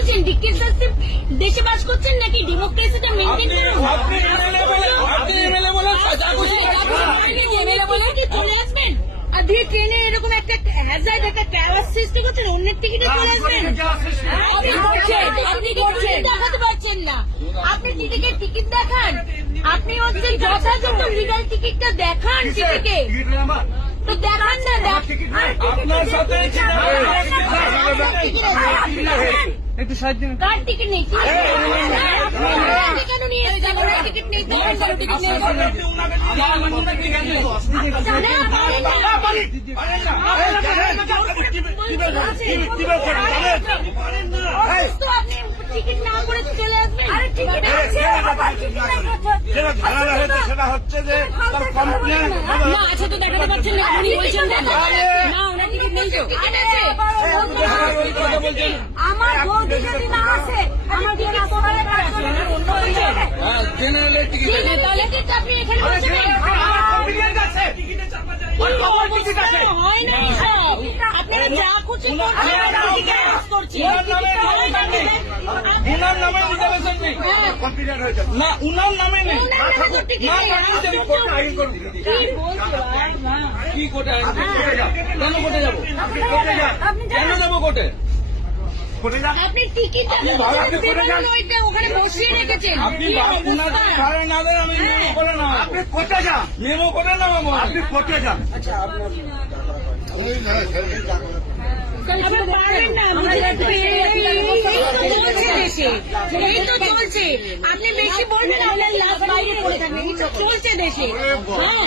বলছেন? ডিক্টেটরশিপ দেশে বাস করছেন নাকি ডেমোক্রেসিটা মেইনটেইন করুন? আপনি এমএলএ বলে এমএলএ বলে কি চলে আসবেন? আর দিয়ে ট্রেনে এরকম একটা হ্যাজার্ড একটা ক্যাওয়াস সৃষ্টি করছেন, অন্যের টিকিটে চলে আসবেন? আপনি করছেন, দেখাতে পারছেন না। আপনি টিকিট দেখান, আপনি হচ্ছে যথাযথ লিগাল টিকিটটা দেখান টিকিটে, তো দেখান না। আপনার সাথে একটু সাহায্য কার টিকিট নেই? কেন নিয়ে এসেছেন? টিকিট নেই, টিকিট নেই। আপনি টিকিট না করে চলে আসবেন। সেটা হচ্ছে যে তার কমপ্লেন না আছে তো দেখাতে পারছেন না, উনি বলছেন না ওনার টিকিট নেই তো। টিকিট আছে, আমার বউ যদি না আসে, আমার কি না সবাই জেনারেলের টিকিট তাহলে টিকিট আপনি এখানে বসে নেই। হয় না এসব। আপনারা যা খুশি করছেন। উনার নামে রিজার্ভেশন নেই না, উনার নামে নেই। কি কোর্টে আইন কেন কোর্টে যাবো? কেন যাবো কোর্টে? আপনি টিকিট ওখানে বসিয়ে রেখেছেন। আপনি উনার ভাড়া না দেন, আমি মেমো করে না। আপনি কোর্টে যান, মেমো করে না। আপনি কোর্টে যান। এই তো চলছে, আপনি বেশি বলবেন আপনার লাভ বাইরে পড়ে থাকবে, চলছে দেশে। হ্যাঁ